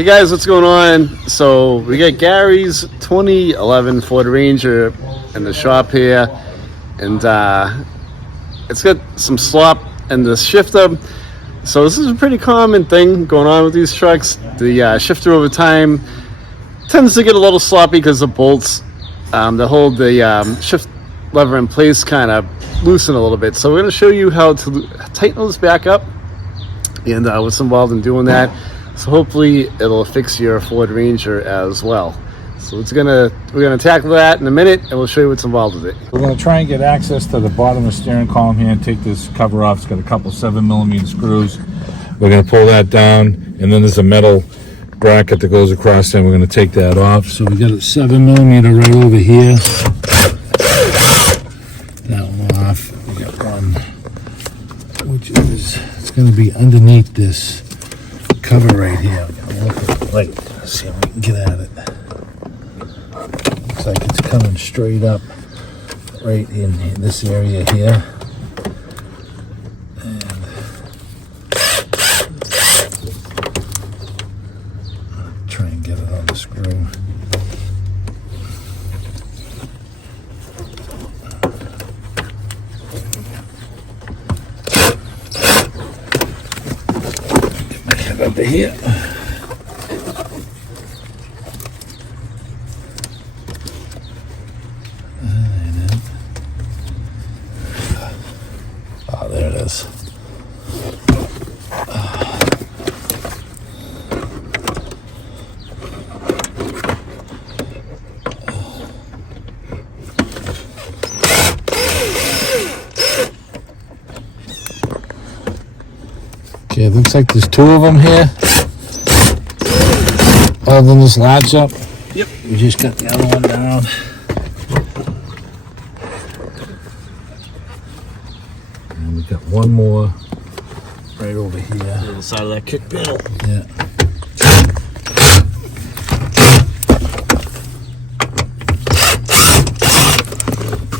Hey guys, what's going on? So we got Gary's 2011 Ford Ranger in the shop here, and it's got some slop in the shifter. So this is a pretty common thing going on with these trucks. The shifter over time tends to get a little sloppy because the bolts that hold the shift lever in place kind of loosen a little bit. So we're going to show you how to tighten those back up and what's involved in doing that. So hopefully it'll fix your Ford Ranger as well. So we're gonna tackle that in a minute, and we'll show you what's involved with it. We're going to try and get access to the bottom of the steering column here and take this cover off. It's got a couple 7mm screws. We're going to pull that down, and then there's a metal bracket that goes across there. We're going to take that off. So we got a 7mm right over here. That one off. We got one, which is, it's going to be underneath this cover right here. We're gonna look at the light. Let's see if we can get at it. Looks like it's coming straight up right in this area here. And I'll try and get it on the screw. Over here. Oh, there it is. Okay, it looks like there's two of them here. Other than this latch up. Yep. We just got the other one down. And we got one more right over here. On the side of that kick panel. Yeah.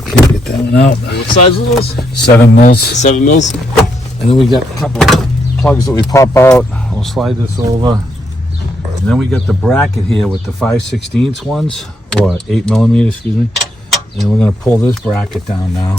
Okay, get that one out. What size are those? 7 mils. 7 mils. And then we got a couple of plugs that we pop out. We'll slide this over. And then we got the bracket here with the 5/16 ones, or 8mm, excuse me. And we're going to pull this bracket down now.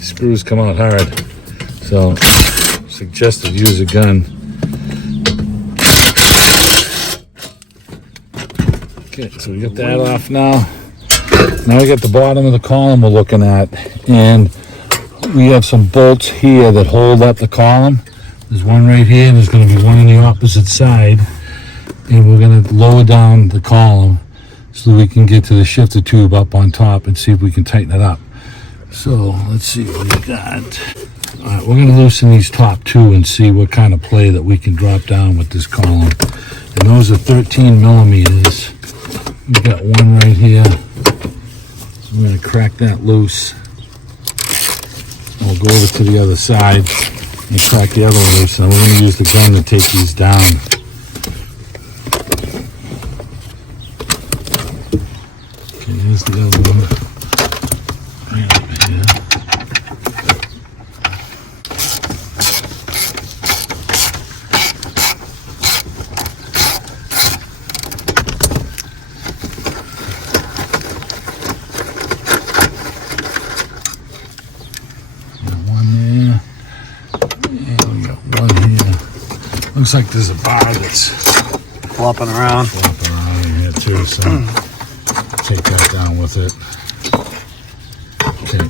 Screws come out hard, so suggested use a gun. Okay, so we got that off now. Now we got the bottom of the column we're looking at, and we have some bolts here that hold up the column. There's one right here, and there's going to be one on the opposite side, and we're going to lower down the column so we can get to the shifter tube up on top and see if we can tighten it up. So let's see what we got. All right, we're going to loosen these top two and see what kind of play that we can drop down with this column. And those are 13mm. We've got one right here. So we're going to crack that loose. And we'll go over to the other side and crack the other one loose. And we're going to use the gun to take these down. Okay, here's the other one. Right up here. Got one there. And we got one here. Looks like there's a bar that's Flopping around. flopping around in here too, so take that down with it. Okay.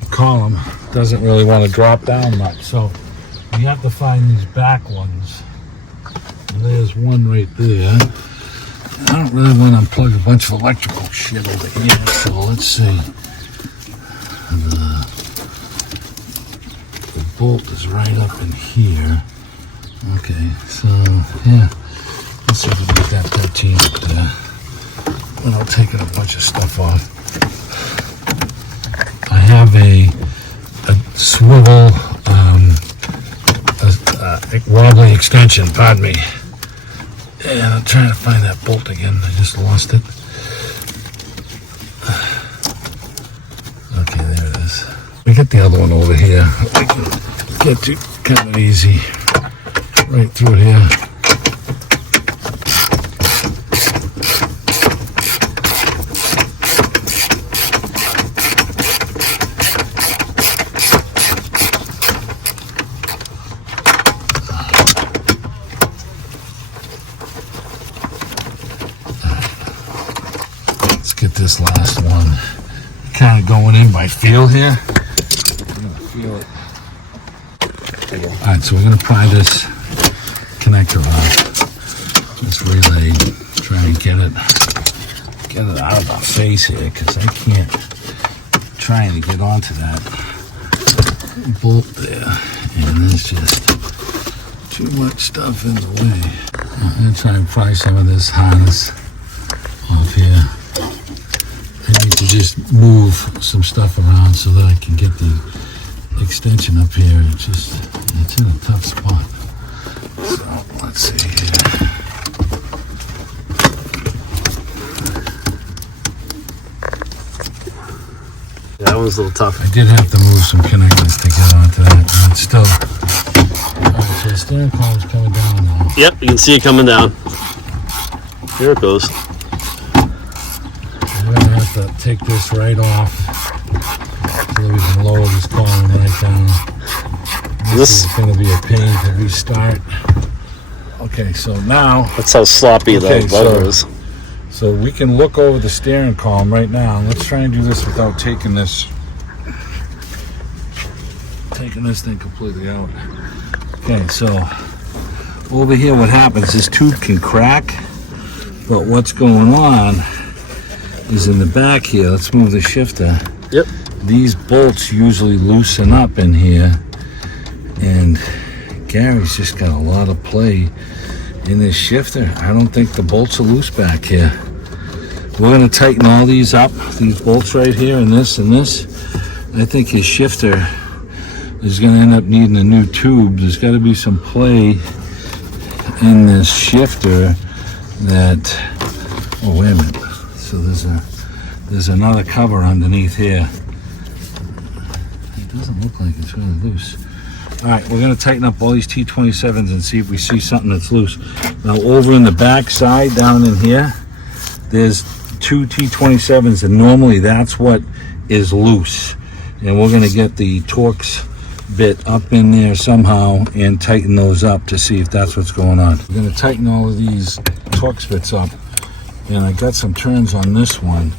The column doesn't really want to drop down much, so we have to find these back ones. And there's one right there. I don't really want to unplug a bunch of electrical shit over here, so let's see. The bolt is right up in here. Okay, so yeah, let's see if we can get that 13 up there. without taking a bunch of stuff off. I have a swivel, wobbly extension, pardon me. And I'm trying to find that bolt again. I just lost it. Okay, there it is. We got the other one over here. We can get to kind of easy. Right through here. Let's get this last one. Kind of going in by feel here. I'm gonna feel it. All right, so we're gonna pry this connector off. This relay, try and get it out of the face here, because I can't. Trying to get onto that bolt there, and there's just too much stuff in the way. I'm gonna try and pry some of this harness off here. I need to just move some stuff around so that I can get the extension up here. It's in a tough spot. So let's see here. Yeah, that one's a little tough. I did have to move some connectors to get onto that, but still. Alright, so the steering column's coming down now. Yep, you can see it coming down. Here it goes. We're gonna have to take this right off so that we can lower this column right down. This is gonna be a pain to restart. Okay, so now. That's how sloppy the motor is. So we can look over the steering column right now. Let's try and do this without taking this thing completely out. Okay, so over here what happens, this tube can crack, but what's going on is in the back here, let's move the shifter. Yep. These bolts usually loosen up in here, and Gary's just got a lot of play in this shifter. I don't think the bolts are loose back here. We're going to tighten all these up, these bolts right here, and this and this. I think his shifter is going to end up needing a new tube. There's got to be some play in this shifter that, oh wait a minute. So there's another cover underneath here. It doesn't look like it's really loose. All right, we're going to tighten up all these T27s and see if we see something that's loose. Now over in the back side down in here, there's two T27s, and normally that's what is loose. And we're going to get the Torx bit up in there somehow and tighten those up to see if that's what's going on. We're going to tighten all of these Torx bits up, and I got some turns on this one,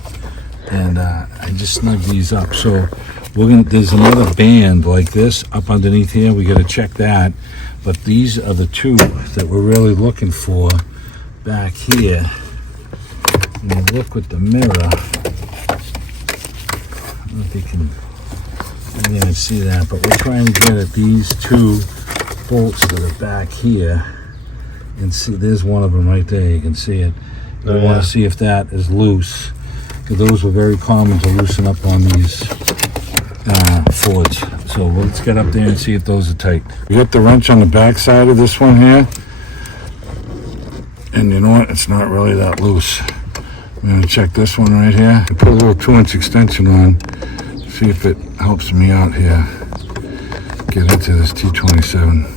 and I just snugged these up. So there's another band like this up underneath here. We got to check that, but these are the two that we're really looking for back here. And you look with the mirror, I don't know if you can even see that, but we're trying to get at these two bolts that are back here, and see there's one of them right there, you can see it. We want to see if that is loose, because those were very common to loosen up on these Fords. So let's get up there and see if those are tight. We got the wrench on the back side of this one here, and you know what, it's not really that loose. I'm going to check this one right here. I put a little 2-inch extension on, see if it helps me out here. Get into this T27.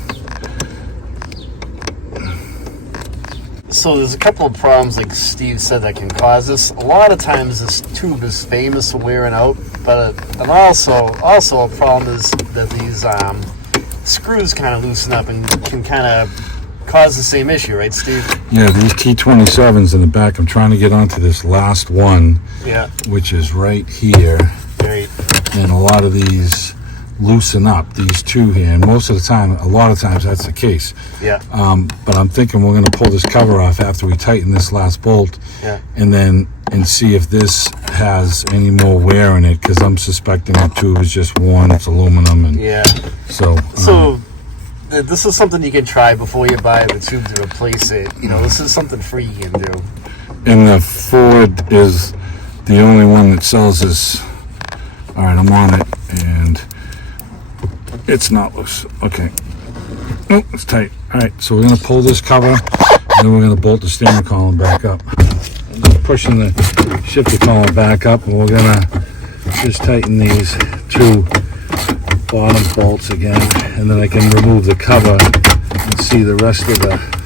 So there's a couple of problems, like Steve said, that can cause this. A lot of times this tube is famous for wearing out, but and also a problem is that these screws kind of loosen up and can kind of cause the same issue, right, Steve? Yeah, these T27s in the back, I'm trying to get onto this last one, which is right here. Right. And a lot of these loosen up, these two here, and most of the time, a lot of times that's the case. Yeah. But I'm thinking we're going to pull this cover off after we tighten this last bolt, and see if this has any more wear in it, because I'm suspecting the tube is just worn. It's aluminum, and so this is something you can try before you buy the tube to replace it. You know, this is something free you can do. And the Ford is the only one that sells this. All right, I'm on it, and it's not loose. Okay. Oh, it's tight. All right, so we're gonna pull this cover, and then we're gonna bolt the steering column back up. I'm just pushing the shifter column back up, and we're gonna just tighten these two bottom bolts again, and then I can remove the cover and see the rest of the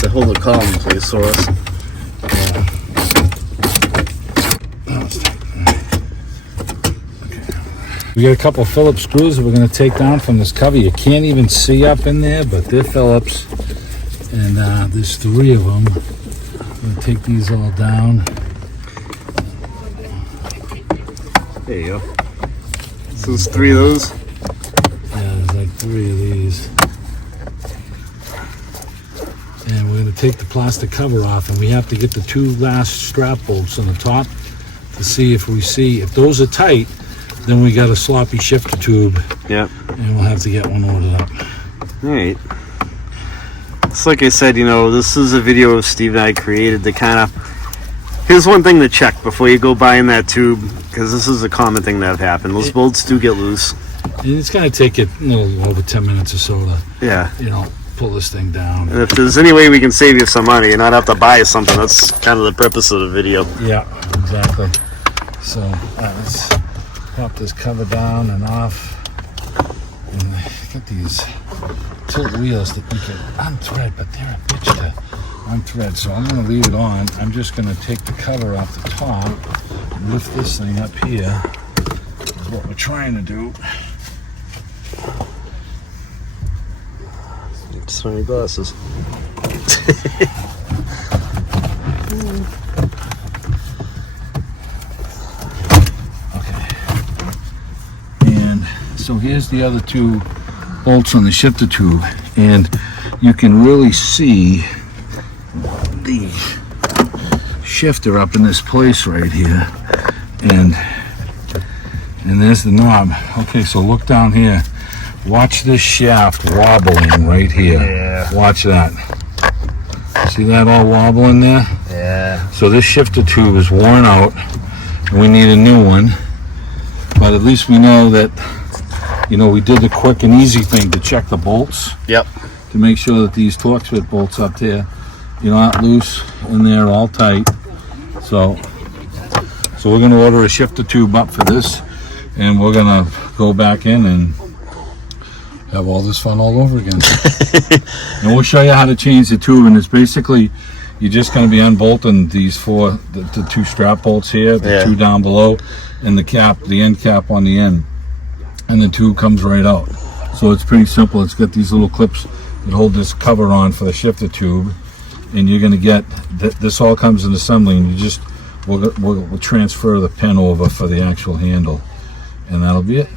To hold the column in place for us. We got a couple of Phillips screws that we're going to take down from this cover. You can't even see up in there, but they're Phillips. And there's 3 of them. I'm going to take these all down. There you go. So there's 3 of those. Yeah, there's like 3 of these. And we're going to take the plastic cover off, and we have to get the 2 last strap bolts on the top to see if those are tight. Then we got a sloppy shifter tube. Yep. And we'll have to get one ordered up. Alright. It's like I said, you know, this is a video Steve and I created to kind of... Here's one thing to check before you go buying that tube, because this is a common thing that have happened. Those bolts do get loose. And it's going to take it a little over 10 minutes or so to, Yeah. you know, pull this thing down. And if there's any way we can save you some money and not have to buy something, that's kind of the purpose of the video. Yeah, exactly. So let's pop this cover down and off. And I got these tilt wheels that you can unthread, but they're a bitch to unthread. So I'm going to leave it on. I'm just going to take the cover off the top, lift this thing up here. Is what we're trying to do. Just wear your glasses. So here's the other 2 bolts on the shifter tube, and you can really see the shifter up in this place right here, and there's the knob. Okay, so look down here. Watch this shaft wobbling right here. Yeah. Watch that. See that all wobbling there? Yeah. So this shifter tube is worn out. We need a new one, but at least we know that, you know, we did the quick and easy thing to check the bolts. Yep. To make sure that these Torx fit bolts up there, you're not loose and they're all tight. So we're going to order a shifter tube up for this, and we're going to go back in and have all this fun all over again. And we'll show you how to change the tube, and it's basically, you're just going to be unbolting these 4, the 2 strap bolts here, the 2 down below, and the cap, the end cap on the end. And the tube comes right out. So it's pretty simple. It's got these little clips that hold this cover on for the shifter tube, and you're going to get this all comes in assembly, and you just we'll transfer the pin over for the actual handle, and that'll be it.